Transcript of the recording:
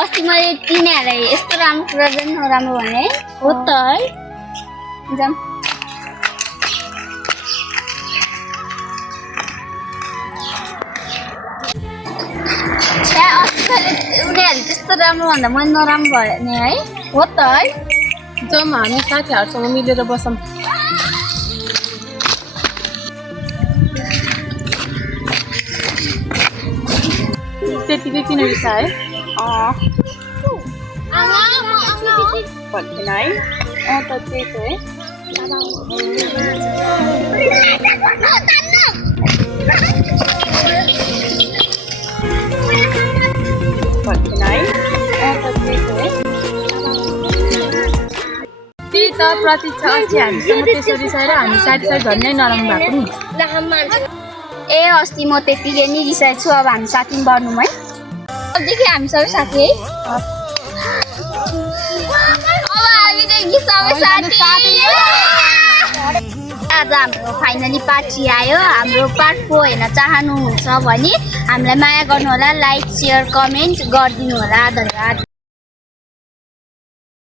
अस्ति मैले तिमीहरूलाई यस्तो राम्रो कुरा पनि नराम्रो भने हो त है जाम उनीहरूले त्यस्तो राम्रो भन्दा मैले नराम्रो भयो नि है हो त है जाउँ हामी साथीहरूसँग मिलेर बसौँ त्यतिकै किन रिसा है भन्थेन है त त्यही त है भन्थेन है त त्यही त है त्यही त प्रतीक्षा अस्ति हामीसँग त्यसरी रिसाएर हामी साथी झन्डै नराम्रो भएको नि ए अस्ति म त्यतिकै नि रिसाएको छु अब हामी साथी बढ्नु है अबदेखि हामी सबै साथी है अब हामीदेखि सबै साथी आज हाम्रो फाइनली पार्टी आयो हाम्रो पार्ट 4 हेर्न चाहनुहुन्छ भने हामीलाई माया गर्नु होला लाइक शेयर कमेन्ट गरिदिनु होला धन्यवाद